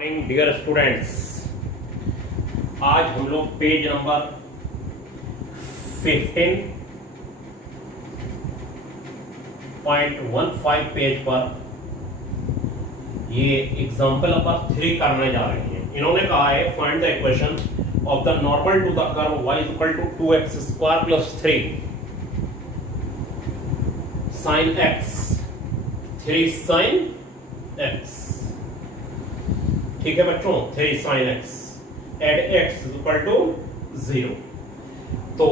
Morning dear students, आज हम लोग पेज नंबर 15.15 पेज पर ये एग्जाम्पल नंबर 3 करने जा रहे हैं। इन्होंने कहा है find the equation of the normal to the curve y equal to 2x² plus 3 sin x 3 sin x। ठीक है बच्चों, 3 sin x at x equal to 0। तो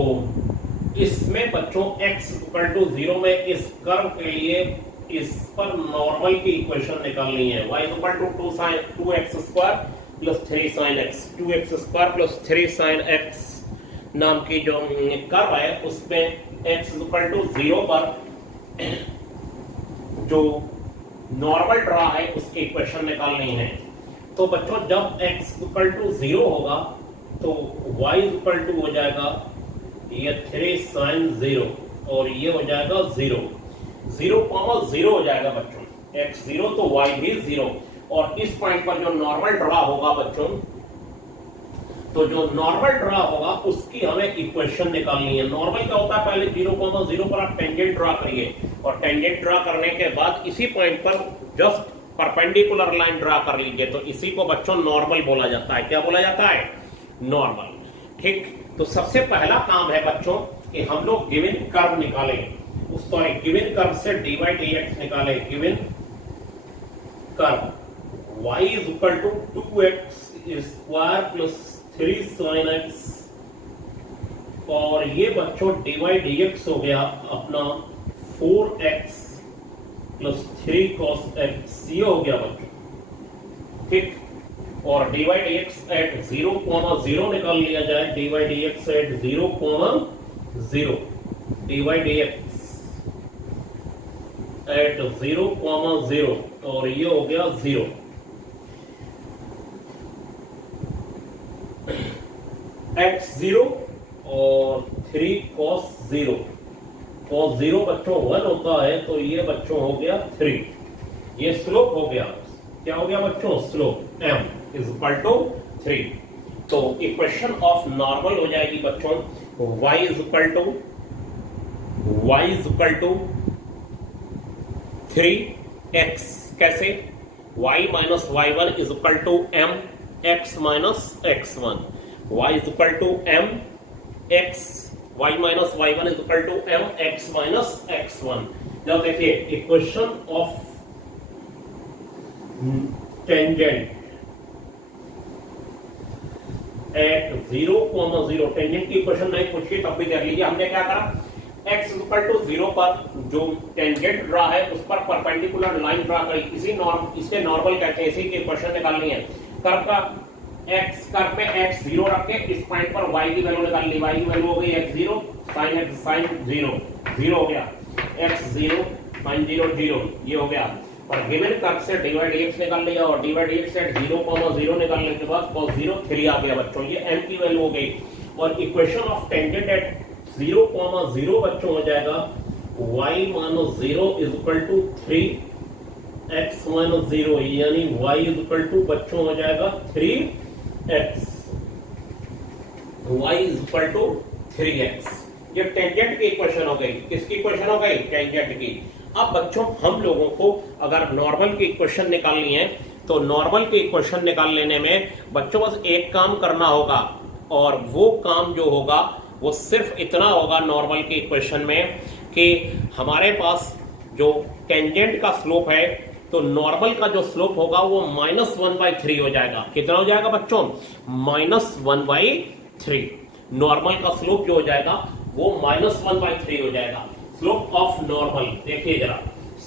इसमें बच्चों x इक्वल टू 0 में इस कर्व के लिए इस पर नॉर्मल की इक्वेशन निकालनी है। y equal to 2x² plus 3 sin x, 2x² plus 3 sin x नाम की जो कर्व है उसमें x इक्वल टू 0 पर जो नॉर्मल ड्रा है उसकी इक्वेशन निकालनी है। तो बच्चों जब x इक्वल टू 0 होगा तो y इक्वल टू हो जाएगा ये 3 sin 0 और ये हो जाएगा 0 हो जाएगा बच्चों। x 0 तो y भी 0 और इस पॉइंट पर जो नॉर्मल ड्रा होगा बच्चों, तो जो नॉर्मल ड्रा होगा उसकी हमें इक्वेशन निकालनी है। नॉर्मल क्या होता है, पहले 0,0 पर आप टेंजेंट ड्रा करिए और टेंजेंट ड्रा करने के बाद इसी पॉइंट पर जस्ट परपेंडिकुलर लाइन ड्रा कर लीजिए, तो इसी को बच्चों नॉर्मल बोला जाता है। क्या बोला जाता है? नॉर्मल। ठीक, तो सबसे पहला काम है बच्चों कि हम लोग गिवन कर्व निकालें, सॉरी गिवन कर्व से dy dx निकालें। Given curve y is equal to 2x² plus 3 sin x और ये बच्चों dy dx हो गया अपना 4x प्लस 3 cos x, ये हो गया बच्चों। ठीक, और dy dx एट 0,0 निकाल लिया जाए। dy dx at 0,0 dy dx at 0,0 और ये हो गया 0। x 0 और 3 cos 0, cos 0 बच्चों 1 होता है तो ये बच्चों हो गया 3। ये स्लोप हो गया, क्या हो गया बच्चों? Slope m is equal to 3। तो इक्वेशन ऑफ नॉर्मल हो जाएगी बच्चों y is equal to 3x। कैसे? y minus y1 is equal to m x minus x1। y is equal to m x, y minus y1 is equal to m x minus x1। जब देखिए equation of tangent at 0,0, tangent की equation नहीं पूछी तब भी देख लीजिए। हमने क्या करा, x इक्वल टू 0 पर जो टेंजेंट ड्रा है उस पर परपेंडिकुलर लाइन ड्रा करी। इसके नॉर्मल कहते हैं, इसी की इक्वेशन निकालनी है। कर्व का कर्व पे x 0 रख के इस पॉइंट पर y की वैल्यू निकाल ली। y की वैल्यू हो गई x 0 sin x sin 0 हो गया, x 0 sin 0 ये हो गया। और गिवन कर्व से dy dx निकाल लिया और dy dx से 0,0 निकालने के बाद cos 0 3 आ गया बच्चों, ये m की वैल्यू हो गई। और इक्वेशन ऑफ टेंजेंट एट 0,0 बच्चों हो जाएगा y minus 0 is equal to 3x minus 0, यानी y इज इक्वल टू बच्चों हो जाएगा 3x, y is equal to 3x। ये टेंजेंट की इक्वेशन हो गई। किसकी इक्वेशन हो गई? टेंजेंट की। अब बच्चों हम लोगों को अगर नॉर्मल की इक्वेशन निकालनी है तो नॉर्मल की इक्वेशन निकाल लेने में बच्चों बस एक काम करना होगा, और वो काम जो होगा वो सिर्फ इतना होगा नॉर्मल की इक्वेशन में कि हमारे पास जो टेंजेंट का स्लोप है तो नॉर्मल का जो स्लोप होगा वो -1/3 हो जाएगा। कितना हो जाएगा बच्चों? -1/3। नॉर्मल का स्लोप जो हो जाएगा वो -1/3 हो जाएगा। स्लोप ऑफ नॉर्मल देखिए जरा,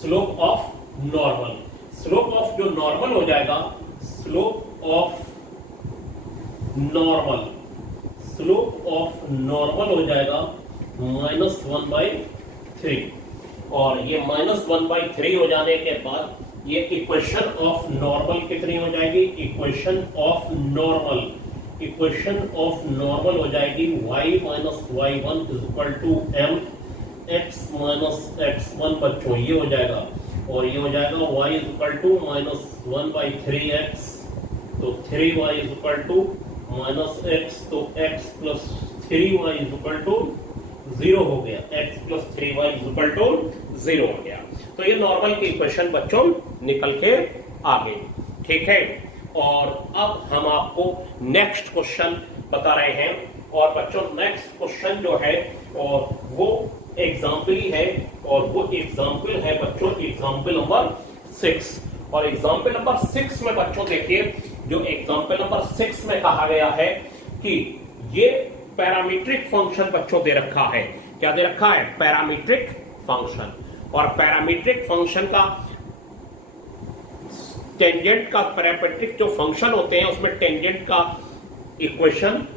स्लोप ऑफ नॉर्मल जो नॉर्मल हो जाएगा, स्लोप ऑफ नॉर्मल हो जाएगा -1/3। और ये -1/3 हो जाने के बाद ये इक्वेशन ऑफ नॉर्मल कितनी हो जाएगी? इक्वेशन ऑफ नॉर्मल हो जाएगी y minus y1 is equal to m x minus x1 बच्चों, ये हो जाएगा। और ये हो जाएगा y is equal to -1/3x तो 3y is equal to minus x, तो x plus 3y is equal to 0 हो गया, x plus 3y is equal to 0 हो गया। तो ये नॉर्मल के इक्वेशन बच्चों निकल के आ गए, ठीक है। और अब हम आपको नेक्स्ट क्वेश्चन बता रहे हैं, और बच्चों नेक्स्ट क्वेश्चन जो है और वो एग्जाम्पल ही है, और वो एग्जाम्पल है बच्चों एग्जाम्पल नंबर 6। और एग्जाम्पल नंबर 6 में बच्चों देखिए, जो एग्जाम्पल नंबर 6 में कहा गया है कि ये पैरामीट्रिक फंक्शन बच्चों दे रखा है। क्या दे रखा है? Parametric function. और पैरामीट्रिक फंक्शन का टेंजेंट का, पैरामीट्रिक जो फंक्शन होते हैं उसमें टेंजेंट का इक्वेशन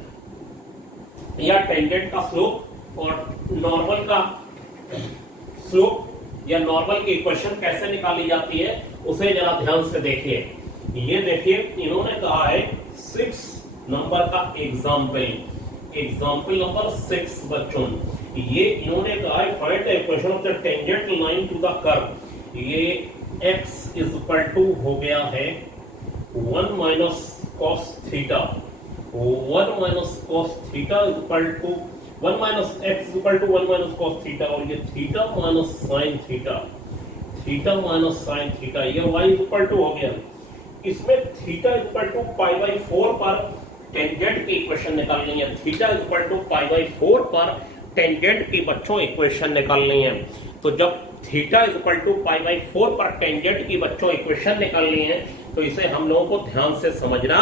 या टेंजेंट का स्लोप और नॉर्मल का स्लोप या नॉर्मल की इक्वेशन कैसे निकाली जाती है उसे जरा ध्यान से देखिए। ये देखिए इन्होंने कहा है 6 नंबर का एग्जाम्पल, एग्जाम्पल नंबर 6 बच्चों, ये इन्होंने कहा है find the equation of the tangent line to the curve. ये x इज इक्वल टू हो गया है 1 minus cos theta, 1 minus cos theta is equal to 1 minus x equal to 1 minus cos theta, और ये theta minus sine theta, theta minus sine theta, ये y equal to हो गया। इसमें theta equal to pi by 4 पर tangent की equation निकालनी है। Theta equal to pi by 4 पर टेंजेंट की बच्चों इक्वेशन निकालनी है। तो जब theta equal to pi by 4 पर टेंजेंट की बच्चों इक्वेशन निकालनी है तो इसे हम लोगों को ध्यान से समझना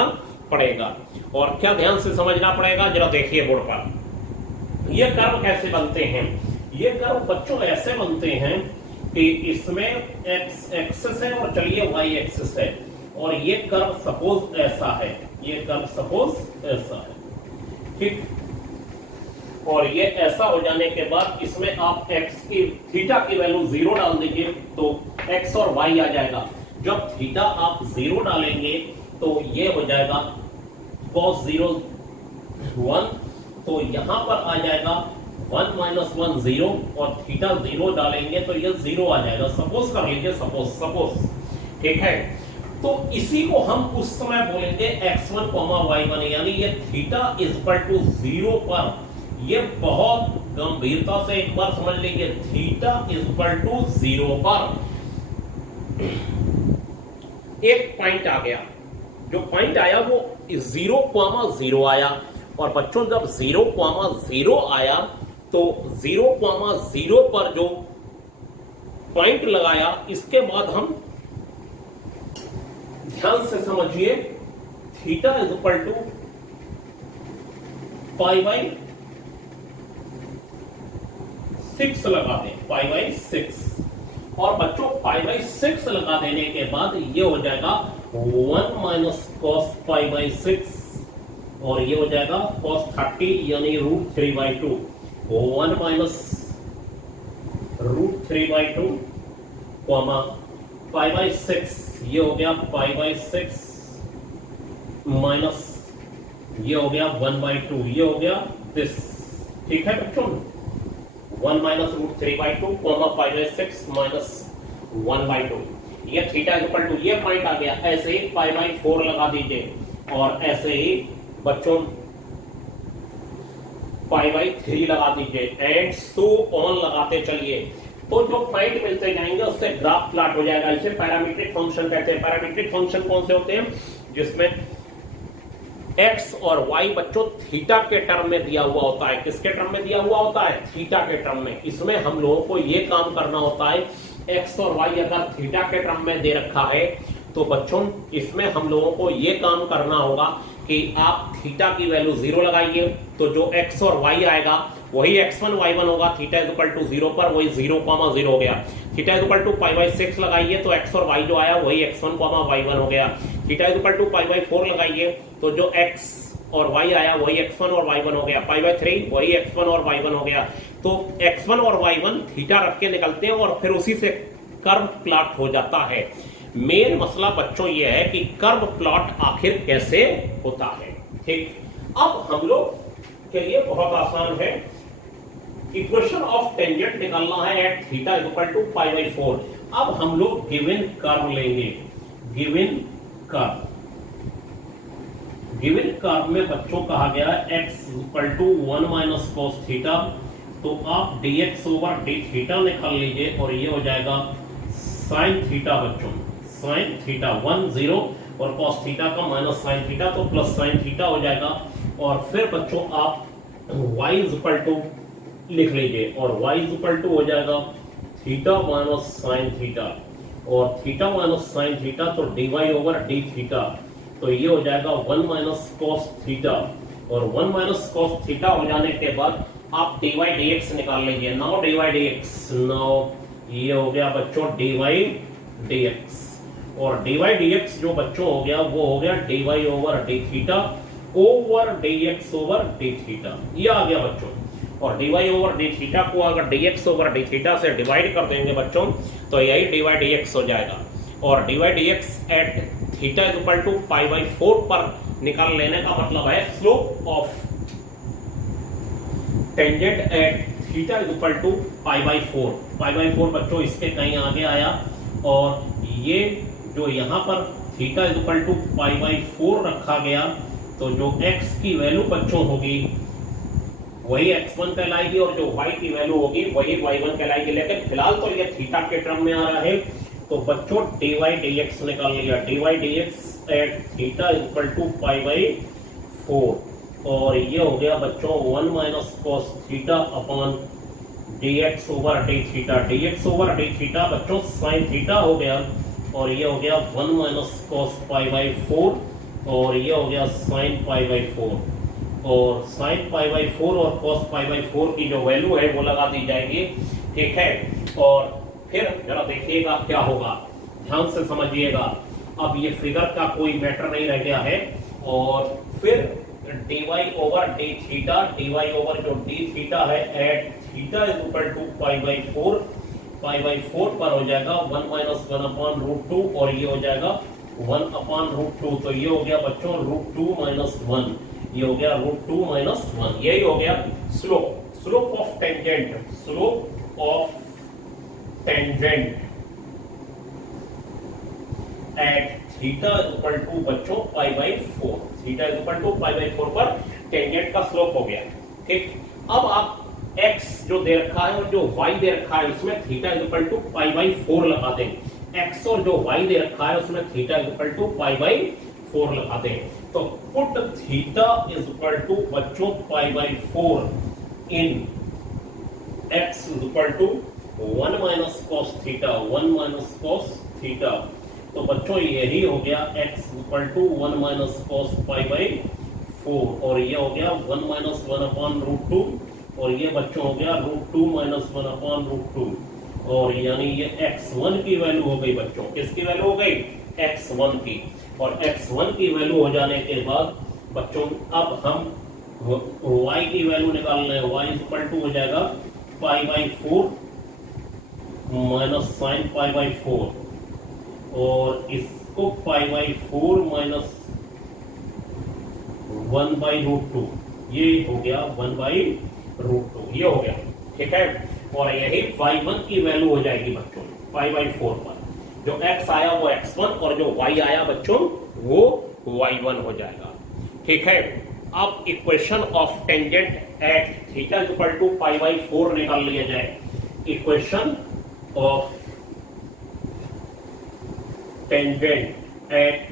पड़ेगा। और क्या ध्यान से समझना पड़ेगा, जरा देखिए बोर्ड पर। ये कर्व कैसे बनते हैं? ये कर्व बच्चों ऐसे बनते हैं कि इसमें x एक्सिस है और चलिए y एक्सिस है, और ये कर्व सपोज ऐसा है, ये कर्व सपोज ऐसा है, ठीक। और ये ऐसा हो जाने के बाद इसमें आप x की थीटा की वैल्यू 0 डाल दीजिए तो x और y आ जाएगा। जब थीटा आप 0 डालेंगे तो ये हो जाएगा cos 0 1, तो यहां पर आ जाएगा 1 माइनस 1 0, और थीटा 0 डालेंगे तो ये 0 आ जाएगा। सपोज कर लीजिए, सपोज, ठीक है। तो इसी को हम उस समय बोलेंगे x1, y1, यानी ये थीटा इज इक्वल टू 0 पर, ये बहुत गंभीरता से एक बार समझ लीजिए, थीटा इज इक्वल टू 0 पर एक पॉइंट आ गया। जो पॉइंट आया वो 0,0 आया, और बच्चों जब 0,0 आया तो 0,0 पर जो पॉइंट लगाया, इसके बाद हम ध्यान से समझिए, theta is equal to pi by 6 लगा दें, पाई बाई 6। और बच्चों पाई बाई 6 लगा देने के बाद ये हो जाएगा 1 माइनस कॉस पाई बाई 6, और ये हो जाएगा cos 30 यानी √3/2, 1 माइनस √3/2 कॉमा पाई बाई 6, ये हो गया पाई बाई 6 माइनस ये हो गया 1/2, ये हो गया दिस, ठीक है बच्चों। 1 minus √3/2 comma pi by 6 minus 1/2, ये थीटा इक्वल टू ये पॉइंट आ गया। ऐसे ही पाई बाई 4 लगा दीजिए, और ऐसे ही बच्चों पाई बाई 3 लगा दीजिए, एंड सो ऑन लगाते चलिए। तो जो पॉइंट मिलते जाएंगे उससे ग्राफ प्लॉट हो जाएगा। इसे पैरामीट्रिक फंक्शन कहते हैं। पैरामीट्रिक फंक्शन कौन से होते हैं? जिसमें x और y बच्चों थीटा के टर्म में दिया हुआ होता है। किसके टर्म में दिया हुआ होता है? थीटा के टर्म में। इसमें हम लोगों को ये काम करना होता है, x और y अगर थीटा के टर्म में दे रखा है तो बच्चों इसमें हम लोगों को ये काम करना होगा कि आप थीटा की वैल्यू 0 लगाइए, तो जो x और y आएगा वही x1 y1 होगा। थीटा इज इक्वल टू 0 पर वही 0,0 हो गया। Theta is equal to pi by 6 लगाइए तो x और y जो आया वही x1, y1 हो गया। Theta is equal to pi by 4 लगाइए तो जो x और y आया वही x1 और y1 हो गया। पाई बाई 3 वही x1 और y1 हो गया। तो x1 और y1 थीटा रख के निकलते हैं और फिर उसी से कर्व प्लॉट हो जाता है। मेन मसला बच्चों ये है कि कर्व प्लॉट आखिर कैसे होता है। ठीक, अब हम लोग के लिए बहुत आसान है, इक्वेशन ऑफ टेंजेंट निकालना है at theta equal to pi by 4। अब हम लोग गिवन कर्व लेंगे, गिवन कर्व। गिवन कर्व में बच्चों कहा गया x equal to 1 minus cos theta, तो आप dx ओवर डी थीटा निकाल लीजिए और ये हो जाएगा साइन थीटा बच्चों, साइन थीटा 1 0 और कॉस थीटा का माइनस साइन थीटा, तो प्लस साइन थीटा हो जाएगा। और फिर बच्चों आप y इक्वल टू लिख लीजिए और y इक्वल टू हो जाएगा थीटा माइनस साइन थीटा, और थीटा माइनस साइन थीटा तो dy ओवर डी थीटा, तो ये हो जाएगा 1 माइनस कॉस थीटा, और 1 माइनस कॉस थीटा हो जाने के बाद आप dy dx निकाल लीजिए। नाउ dy dx, नाउ ये हो गया बच्चों dy dx, और dy dx जो बच्चों हो गया वो हो गया dy over d theta over dx over d theta, ये आ गया बच्चों। और dy ओवर डी थीटा को अगर dx ओवर डी थीटा से डिवाइड कर देंगे बच्चों तो यही dy dx हो जाएगा, और dy dx at theta is equal to pi by 4 पर निकाल लेने का मतलब है slope of tangent at theta is equal to pi by 4। Pi by 4 बच्चों इसके कहीं आगे आया, और ये जो यहाँ पर theta is equal to pi by 4 रखा गया, तो जो x की वैल्यू बच्चों होगी वही x1 कहलाएगी, और जो y की वैल्यू होगी वही y1 कहलाएगी। लेकिन फिलहाल तो ये थीटा के टर्म में आ रहा है, तो बच्चों dy dx निकाल लिया, dy dx at theta equal to pi by 4, और ये हो गया बच्चों 1 minus cos theta upon dx over d theta, dx over d theta बच्चों साइन थीटा हो गया, और ये हो गया 1 माइनस कॉस पाई बाई 4, और ये हो गया साइन पाई बाई 4, और साइन पाई बाई 4 और कॉस पाई बाई 4 की जो वैल्यू है वो लगा दी जाएगी, ठीक है। और फिर जरा देखिएगा क्या होगा, ध्यान से समझिएगा। अब ये फिगर का कोई मैटर नहीं रह गया है, और फिर dy over d theta, dy over जो डी थीटा है at theta is equal to pi by 4, pi by 4 पर हो जाएगा 1 माइनस 1 अपॉन रूट 2, और ये हो जाएगा 1 अपॉन रूट 2, तो ये हो गया बच्चों रूट 2 माइनस 1, ये हो गया रूट 2 माइनस 1, यही हो गया slope, slope of tangent, slope of tangent at theta equal to बच्चों pi by 4, theta equal to pi by 4 पर टेंजेंट का स्लोप हो गया, ठीक। अब आप x जो दे रखा है और जो y दे रखा है उसमें theta equal to pi by 4 लगा दें, x और जो y दे रखा है उसमें theta equal to pi by 4 लगा दें, तो put theta is equal to बच्चों pi by 4 in x is equal to 1 minus cos theta, 1 minus cos theta, तो बच्चों यही हो गया x equal to 1 minus cos pi by 4, और ये हो गया 1 माइनस 1 अपॉन रूट 2, और ये बच्चों हो गया रूट 2 माइनस 1 अपॉन रूट 2, और यानी ये x1 की वैल्यू हो गई बच्चों, किसकी वैल्यू हो गई x1 की, और x1 की वैल्यू हो जाने के बाद बच्चों अब हम y की वैल्यू निकाल रहे हैं, y इक्वल टू हो जाएगा pi by 4 minus sine pi by 4, और इसको pi by 4 minus 1 by root 2, ये हो गया 1 बाई रूट 2, ये हो गया, ठीक है। और यही y1 की वैल्यू हो जाएगी बच्चों पाई बाई 4 पर, जो x आया वो x1 और जो y आया बच्चों वो y1 हो जाएगा, ठीक है। अब equation of tangent at theta equal to pi by 4 निकाल लिया जाए, equation of tangent at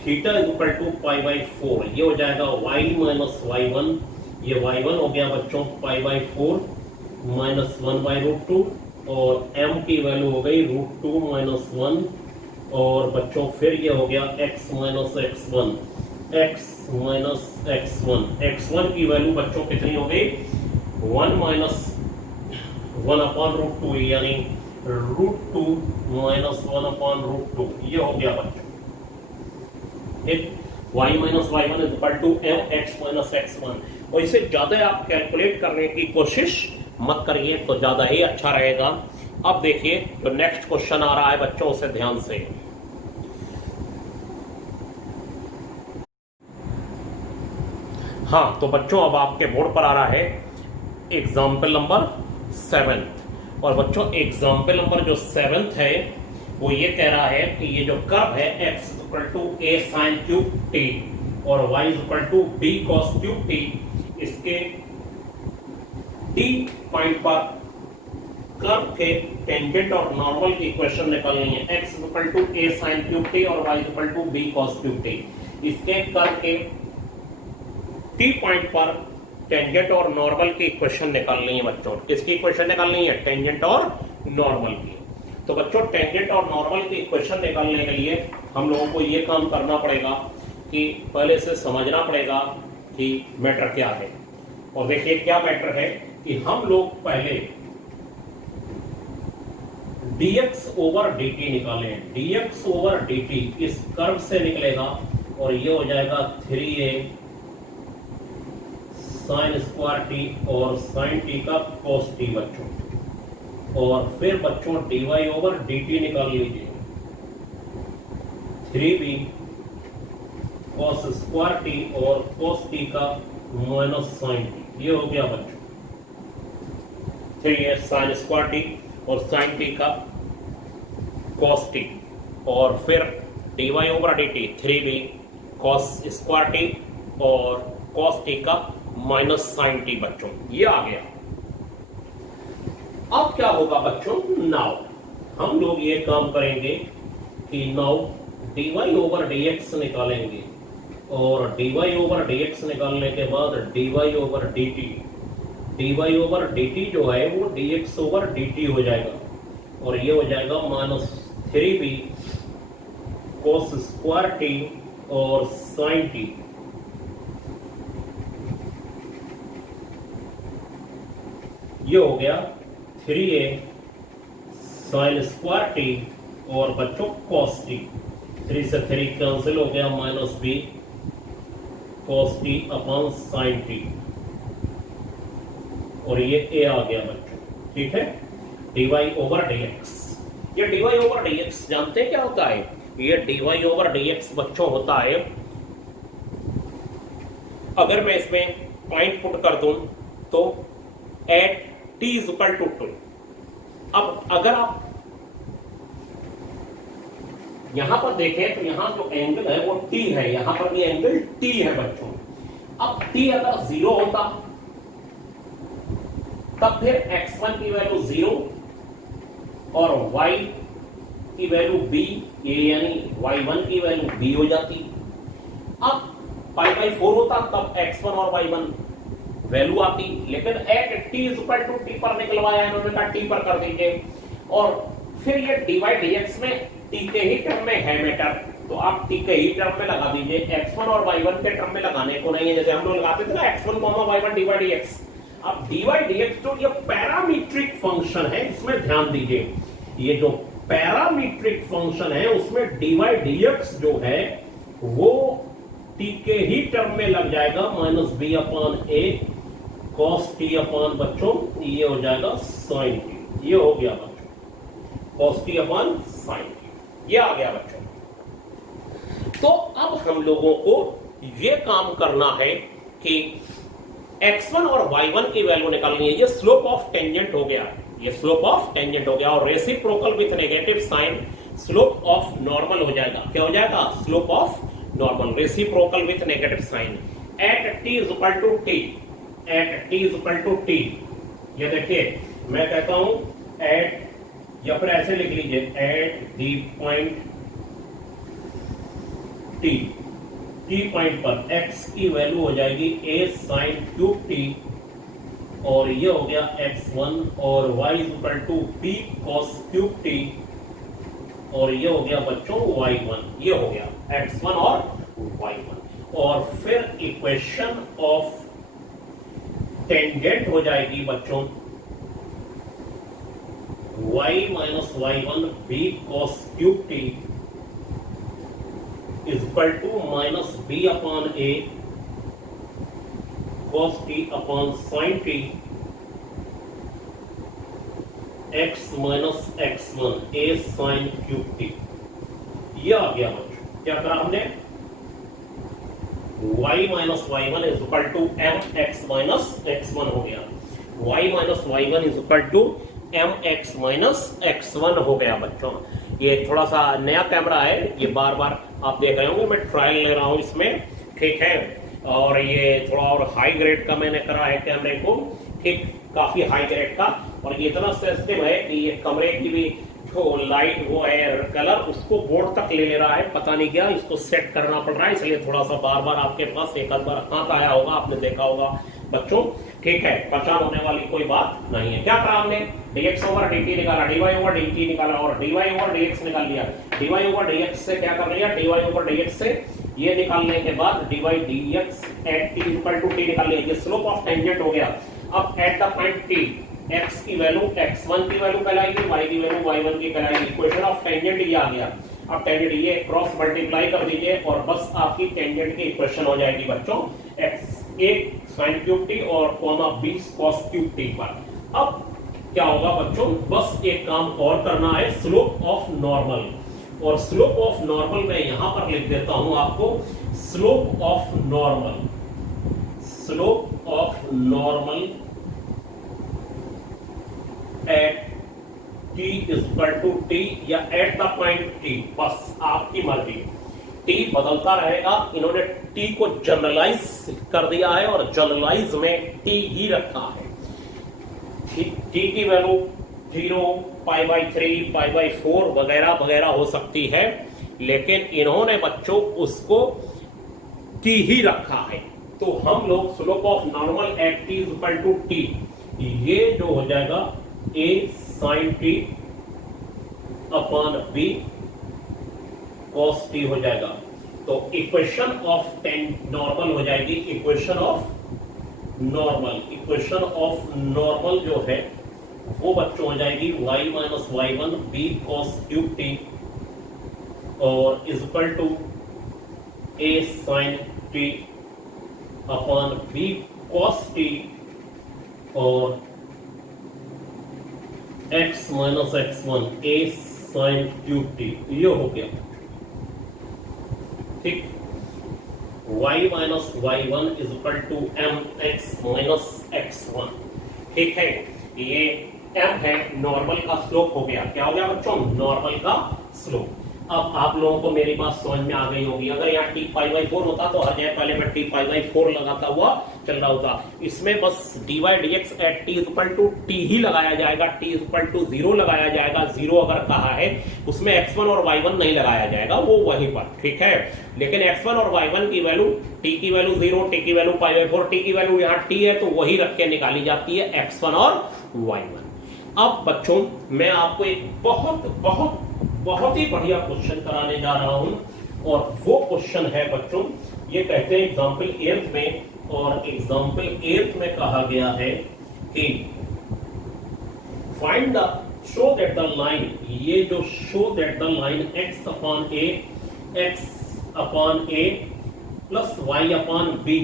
theta equal to pi by 4, ये हो जाएगा y माइनस y1, ये y1 हो गया बच्चों pi by 4 minus 1 by root 2, और m की वैल्यू हो गई रूट 2 माइनस 1, और बच्चों फिर ये हो गया x minus x1, x minus x1, x1 की वैल्यू बच्चों कितनी हो गई 1 माइनस 1 अपॉन रूट 2, यानी रूट 2 माइनस 1 अपॉन रूट 2, ये हो गया बच्चों, ठीक। y minus y1 is equal to m x minus x1, और इसे ज्यादा आप कैलकुलेट करने की कोशिश मत करिए तो ज्यादा ही अच्छा रहेगा। अब देखिए जो नेक्स्ट क्वेश्चन आ रहा है बच्चों, उसे ध्यान से, हाँ तो बच्चों अब आपके बोर्ड पर आ रहा है एग्जाम्पल नंबर 7, और बच्चों एग्जाम्पल नंबर जो 7 है वो ये कह रहा है कि ये जो कर्व है x equal to a sin cube t और y equal to b cos cube t, इसके t पॉइंट पर कर्व के टेंजेंट और नॉर्मल की इक्वेशन निकालनी है। x equal to a sin cube t और y equal to b cos cube t, इसके कर्व के t पॉइंट पर टेंजेंट और नॉर्मल की इक्वेशन निकालनी है बच्चों। किसकी इक्वेशन निकालनी है? टेंजेंट और नॉर्मल की। तो बच्चों टेंजेंट और नॉर्मल की इक्वेशन निकालने के लिए हम लोगों को ये काम करना पड़ेगा कि पहले से समझना पड़ेगा कि मैटर क्या है। और देखिए क्या मैटर है कि हम लोग पहले dx ओवर dt निकालें। dx ओवर dt इस कर्व से निकलेगा और ये हो जाएगा 3a साइन स्क्वायर टी और साइन टी का cos टी बच्चों। और फिर बच्चों dy ओवर dt निकाल लीजिए, 3b cos स्क्वायर टी और cos टी का माइनस साइन टी, ये हो गया बच्चों 3a साइन स्क्वायर टी और साइन टी का cos टी। और फिर dy over dt 3b cos square T और cos टी का माइनस साइन टी बच्चों, ये आ गया। अब क्या होगा बच्चों? नाउ हम लोग ये काम करेंगे कि नाउ dy ओवर dx निकालेंगे और dy ओवर dx निकालने के बाद dy ओवर dt जो है वो dx ओवर dt हो जाएगा और ये हो जाएगा minus 3b cos square T और साइन टी। ये हो गया 3a साइन स्क्वायर टी और बच्चों cos टी, 3 से 3 कैंसिल हो गया, minus b cos T upon sine T और ये a आ गया बच्चों। ठीक है, dy ओवर dx। ये dy ओवर dx जानते हैं क्या होता है? ये dy ओवर dx बच्चों होता है, अगर मैं इसमें पॉइंट पुट कर दूं तो at t is equal to 2। अब अगर आप यहां पर देखें तो यहां जो एंगल है वो t है, यहां पर भी एंगल t है बच्चों। अब t अगर 0 होता तब फिर x1 की वैल्यू 0 और y की वैल्यू b, ये यानी y1 की वैल्यू b हो जाती। अब π/4 होता तब x1 और y1 वैल्यू आती, लेकिन at t is equal to t पर निकलवाया इन्होंने कहा t पर कर दीजिए। और फिर ये dy dx में t के ही टर्म में है मैटर, तो आप t के ही टर्म में लगा दीजिए, x1 और y1 के टर्म में लगाने को नहीं है, जैसे हम लोग लगाते थे ना x1 y1 dy dx। अब dy dx जो ये पैरामीट्रिक फंक्शन है, इसमें ध्यान दीजिए, ये जो पैरामीट्रिक फंक्शन है उसमें dy dx जो है वो t के ही टर्म में लग जाएगा, minus b upon a cos t upon बच्चों ये हो जाएगा sin t, ये हो गया बच्चों cos t upon sin t, ये आ गया बच्चों। तो अब हम लोगों को ये काम करना है कि x1 और y1 की वैल्यू निकालनी है। ये स्लोप ऑफ टेंजेंट हो गया, ये स्लोप ऑफ टेंजेंट हो गया और reciprocal with negative sign slope of normal हो जाएगा। क्या हो जाएगा? Slope of normal, reciprocal with negative sign at t is equal to t, at t is equal to t। ये देखिए मैं कहता हूं एट, या फिर ऐसे लिख लीजिए eight the point t point पर x की वैल्यू हो जाएगी a sin क्यूब t और ये हो गया x1 और y is equal to b cos cube t और ये हो गया बच्चों y1, ये हो गया x1 और y1। और फिर इक्वेशन ऑफ टेंजेंट हो जाएगी बच्चों y minus y1 b cos cube t is equal to minus b upon a cos t upon sin t x minus x1 a sin cube t। ये आ गया बच्चों, क्या करा हमने? y minus y1 is equal to mx minus x1 हो गया, y minus y1 is equal to mx minus x1 हो गया बच्चों। ये थोड़ा सा नया कैमरा है, ये बार बार आप देख रहे होंगे, मैं ट्रायल ले रहा हूँ इसमें, ठीक है। और ये थोड़ा और हाई ग्रेड का मैंने करा है कैमरे को, ठीक, काफी हाई ग्रेड का। और ये इतना सेंसिटिव है कि ये कमरे की भी जो लाइट वो है कलर उसको बोर्ड तक ले रहा है, पता नहीं क्या इसको सेट करना पड़ रहा है, इसलिए थोड़ा सा बार बार आपके पास एक आध बार हाथ आया होगा, आपने देखा होगा बच्चों, ठीक है। परेशान होने वाली कोई बात नहीं है। क्या करा हमने, dx ओवर dt निकाला, dy ओवर dt निकाला और dy ओवर dx निकाल लिया। dy ओवर dx से क्या कर लिया, dy ओवर dx से ये निकालने के बाद dy dx at t equal to t निकाल लिया, ये स्लोप ऑफ टेंजेंट हो गया। अब eight the point t x की वैल्यू x1 की वैल्यू कहलाएगी, y की वैल्यू y1 की कहलाएगी। इक्वेशन ऑफ टेंजेंट ये आ गया। अब टेंजेंट ये क्रॉस मल्टीप्लाई कर दीजिए और बस आपकी टेंजेंट की इक्वेशन हो जाएगी बच्चों, x एक sin क्यूब t और comma b cos cube t पर। अब क्या होगा बच्चों, बस एक काम और करना है, स्लोप ऑफ नॉर्मल। और स्लोप ऑफ नॉर्मल मैं यहां पर लिख देता हूं आपको, slope of normal, slope of normal at t is equal to t या एट द पॉइंट t, बस आपकी मर्जी, t बदलता रहेगा। इन्होंने t को जनरलाइज कर दिया है और जनरलाइज में t ही रखा है। t की वैल्यू 0, π/3, π/4 वगैरह वगैरह हो सकती है, लेकिन इन्होंने बच्चों उसको t ही रखा है। तो हम लोग slope of normal at t is equal to t, ये जो हो जाएगा a sin t upon b cos t हो जाएगा। तो इक्वेशन ऑफ नॉर्मल हो जाएगी, equation of normal, equation of normal जो है वो बच्चों हो जाएगी y minus y1 b cos cube t और is equal to a sin t upon b cos t और x minus x1 a sin cube t, ये हो गया, ठीक। y minus y1 is equal to m x minus x1, ठीक है। ये m है, नॉर्मल का स्लोप हो गया। क्या हो गया बच्चों, नॉर्मल का स्लोप। अब आप लोगों को मेरी बात समझ में आ गई होगी। अगर यहाँ t π/4 होता तो हर जगह पहले मैं t π/4 लगाता हुआ चल रहा होता। इसमें बस dy dx at t is equal to t ही लगाया जाएगा, t इज इक्वल टू 0 लगाया जाएगा। 0 अगर कहा है उसमें x1 और y1 नहीं लगाया जाएगा, वो वहीं पर, ठीक है। लेकिन x1 और y1 की वैल्यू, t की वैल्यू 0, t की वैल्यू π/4, t की वैल्यू यहाँ t है तो वही रख के निकाली जाती है, x1 और y1। अब बच्चों मैं आपको एक बहुत बहुत बहुत ही बढ़िया क्वेश्चन कराने जा रहा हूं, और वो क्वेश्चन है बच्चों, ये कहते हैं एग्जाम्पल 8 में, और एग्जाम्पल 8 में कहा गया है कि find the show that the line, ये जो show that the line x upon a plus y upon b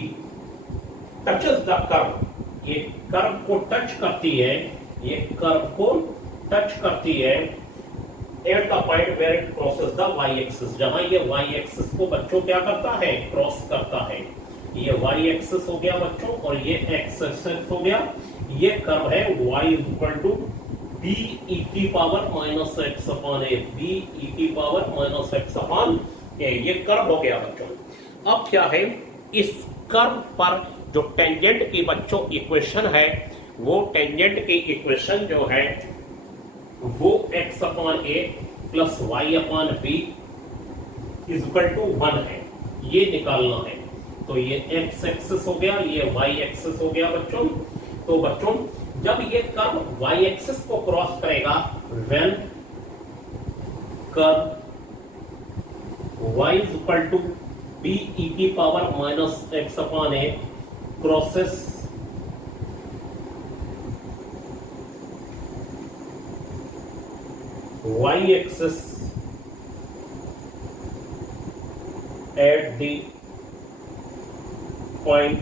touches the curve, ये कर्व को टच करती है, ये कर्व को टच करती है at the point where it crosses the y axis, जहां ये y एक्सिस को बच्चों क्या करता है, क्रॉस करता है। ये y एक्सिस हो गया बच्चों और ये x एक्सिस हो गया। ये कर्व है y is equal to b e की power minus x upon a, b e की power minus x upon a, ये कर्व हो गया बच्चों। अब क्या है, इस कर्व पर जो टेंजेंट की बच्चों इक्वेशन है, वो टेंजेंट की इक्वेशन जो है वो x upon a plus y upon b is equal to 1 है, ये निकालना है। तो ये x एक्सिस हो गया, ये y एक्सिस हो गया बच्चों। तो बच्चों जब ये कर्व y एक्सिस को क्रॉस करेगा, when curve y is equal to b e की power minus x upon a crosses y axis at the point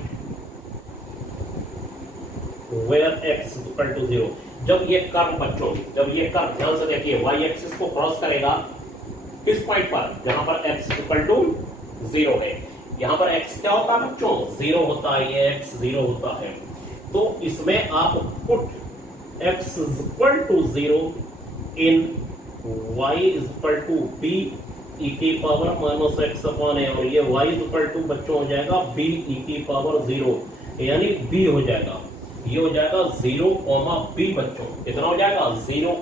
where x is equal to 0। जब ये कर्व बच्चों, जब ये कर्व ध्यान से देखिए y एक्सिस को क्रॉस करेगा किस पॉइंट पर, जहां पर x इज इक्वल टू 0 है। यहां पर x क्या होता है बच्चों, 0 होता है, ये x 0 होता है। तो इसमें आप put x is equal to 0 in y is equal to b e की power minus x upon a, और ये y इज इक्वल टू बच्चों हो जाएगा b ई की पावर 0, यानी b हो जाएगा, ये हो जाएगा 0, b बच्चों, कितना हो जाएगा 0,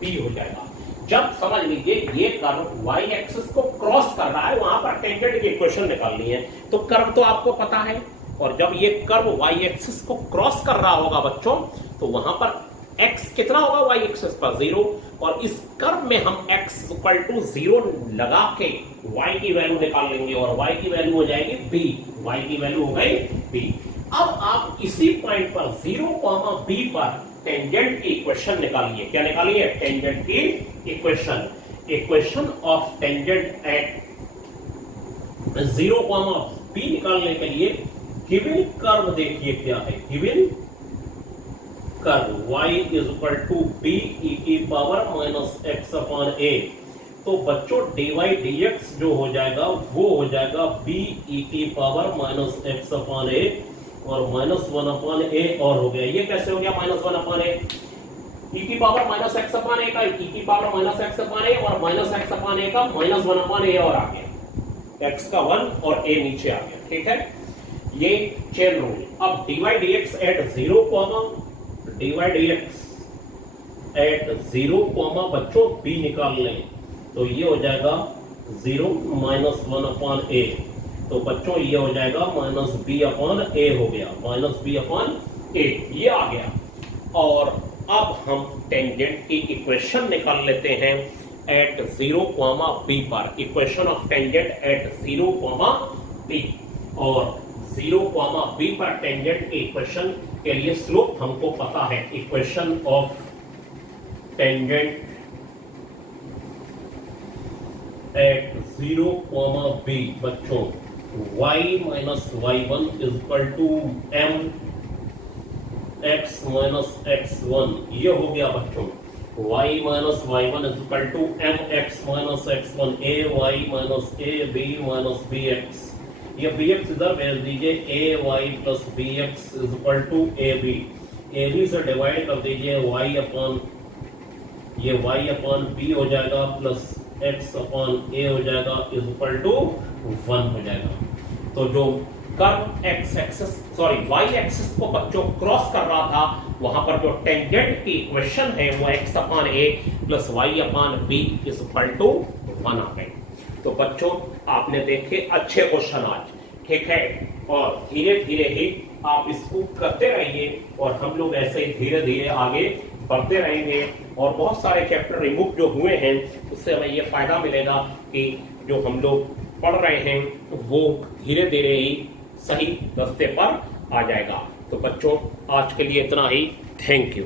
b हो जाएगा। जब समझ लीजिए ये कर्व y एक्सिस को क्रॉस कर रहा है, वहां पर टेंजेंट की इक्वेशन निकालनी है, तो कर्व तो आपको पता है, और जब ये कर्व y एक्सिस को क्रॉस कर रहा होगा बच्चों, तो वहां पर x कितना होगा y एक्सिस पर 0, और इस कर्व में हम x इक्वल टू 0 लगा के y की वैल्यू निकाल लेंगे, और y की वैल्यू हो जाएगी b, y की वैल्यू हो गई b। अब आप इसी पॉइंट पर 0, b पर टेंजेंट की इक्वेशन निकालिए। क्या निकालिए? टेंजेंट की equation. Equation of tangent at 0, b निकालने के लिए गिवन कर्व देखिए क्या है। Given curve y is equal to b e की power minus x upon a, तो बच्चों dy dx जो हो जाएगा वो हो जाएगा b ई की power minus x upon a, और माइनस 1 अपॉन ए और हो गया। ये कैसे हो गया माइनस 1 अपॉन ए? ई की पावर माइनस एक्स अपॉन ए का ई की power minus x upon a, और माइनस एक्स अपॉन ए का माइनस 1 अपॉन ए और आ गया, एक्स का 1 और ए नीचे आ गया। ठीक है, ये चेन रूल। अब dy dx at 0, dy dx at 0, बच्चों b निकाल लें, तो ये हो जाएगा 0 माइनस 1 अपॉन ए, तो बच्चों ये हो जाएगा माइनस बी अपॉन ए हो गया, माइनस बी अपॉन ए, ये आ गया। और अब हम टेंजेंट की इक्वेशन निकाल लेते हैं एट 0, b पर। Equation of tangent at 0, b, और 0, b पर टेंजेंट की इक्वेशन के लिए स्लोप हमको पता है। Equation of tangent at 0, b बच्चों y minus y1 is equal to m x minus x1, ये हो गया बच्चों। y minus y1 is equal to m x minus x1, a y minus a b minus bx, ये bx इधर भेज दीजिए, a y plus bx is equal to a b से divide कर दीजिए, y अपॉन ये y अपॉन b हो जाएगा, प्लस x अपॉन a हो जाएगा, इज इक्वल टू 1 हो जाएगा। तो जो curve x axis y axis को बच्चों क्रॉस कर रहा था, वहां पर जो टेंजेंट की इक्वेशन है वो x upon a plus y upon b is equal to 1 आ गई। तो बच्चों आपने देखे अच्छे क्वेश्चन आज, ठीक है, और धीरे धीरे ही आप इसको करते रहिए, और हम लोग ऐसे ही धीरे धीरे आगे बढ़ते रहेंगे, और बहुत सारे चैप्टर रिमूव जो हुए हैं उससे हमें ये फायदा मिलेगा कि जो हम लोग पढ़ रहे हैं वो धीरे धीरे ही सही रास्ते पर आ जाएगा। तो बच्चों आज के लिए इतना ही, थैंक यू।